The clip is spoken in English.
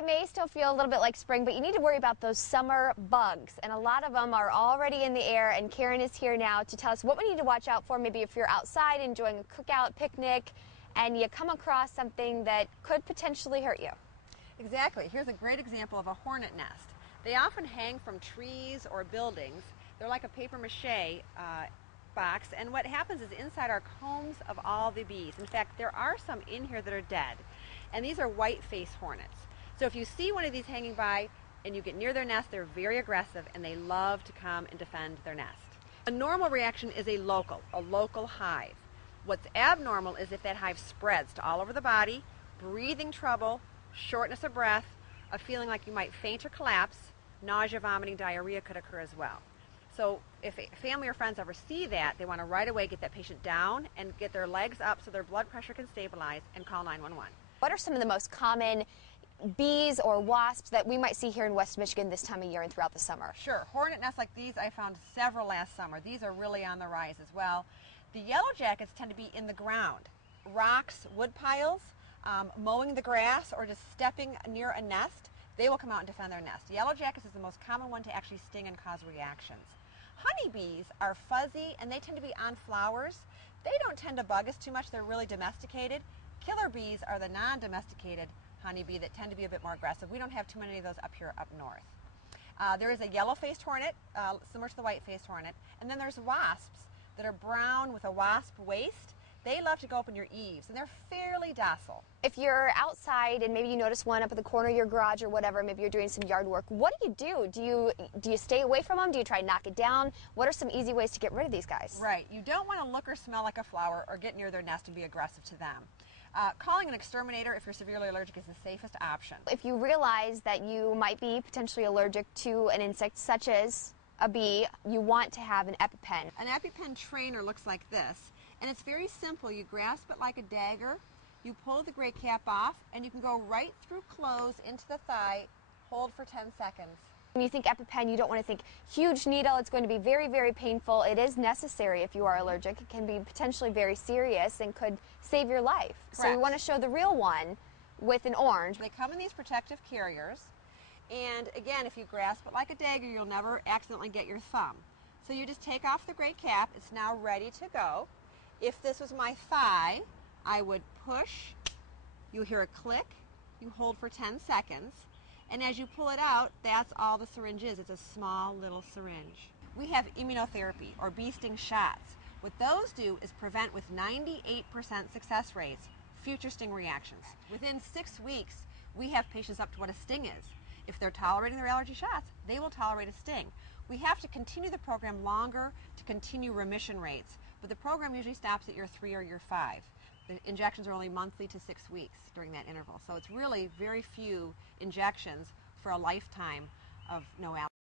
it may still feel a little bit like spring, but you need to worry about those summer bugs, and a lot of them are already in the air, and Karyn is here now to tell us what we need to watch out for. Maybe if you're outside enjoying a cookout, picnic, and you come across something that could potentially hurt you. Exactly. Here's a great example of a hornet nest. They often hang from trees or buildings. They're like a paper mache box, and what happens is inside are combs of all the bees. In fact, there are some in here that are dead, and these are white-faced hornets. So if you see one of these hanging by and you get near their nest, they're very aggressive and they love to come and defend their nest. A normal reaction is a local hive. What's abnormal is if that hive spreads to all over the body, breathing trouble, shortness of breath, a feeling like you might faint or collapse, nausea, vomiting, diarrhea could occur as well. So if a family or friends ever see that, they want to right away get that patient down and get their legs up so their blood pressure can stabilize and call 911. What are some of the most common bees or wasps that we might see here in West Michigan this time of year and throughout the summer? Sure. Hornet nests like these, I found several last summer. These are really on the rise as well. The yellow jackets tend to be in the ground. Rocks, wood piles, mowing the grass, or just stepping near a nest, they will come out and defend their nest. Yellow jackets is the most common one to actually sting and cause reactions. Honeybees are fuzzy and they tend to be on flowers. They don't tend to bug us too much. They're really domesticated. Killer bees are the non-domesticated honeybee that tend to be a bit more aggressive. We don't have too many of those up here up north. There is a yellow-faced hornet, similar to the white-faced hornet, and then there's wasps that are brown with a wasp waist. They love to go up in your eaves, and they're fairly docile. If you're outside and maybe you notice one up at the corner of your garage or whatever, maybe you're doing some yard work, what do? Do you stay away from them? Do you try to knock it down? What are some easy ways to get rid of these guys? Right. You don't want to look or smell like a flower or get near their nest and be aggressive to them. Calling an exterminator if you're severely allergic is the safest option. If you realize that you might be potentially allergic to an insect such as a bee, you want to have an EpiPen. An EpiPen trainer looks like this, and it's very simple. You grasp it like a dagger, you pull the gray cap off, and you can go right through clothes into the thigh, hold for 10 seconds. When you think EpiPen, you don't want to think huge needle. It's going to be very, very painful. It is necessary if you are allergic. It can be potentially very serious and could save your life. Correct. So we want to show the real one with an orange. They come in these protective carriers, and again, if you grasp it like a dagger, you'll never accidentally get your thumb. So you just take off the gray cap. It's now ready to go. If this was my thigh, I would push, you hear a click, you hold for 10 seconds, and as you pull it out, that's all the syringe is. It's a small little syringe. We have immunotherapy, or bee sting shots. What those do is prevent, with 98% success rates, future sting reactions. Within 6 weeks, we have patients up to what a sting is. If they're tolerating their allergy shots, they will tolerate a sting. We have to continue the program longer to continue remission rates, but the program usually stops at year 3 or year 5. The injections are only monthly to 6 weeks during that interval, so it's really very few injections for a lifetime of no allergy.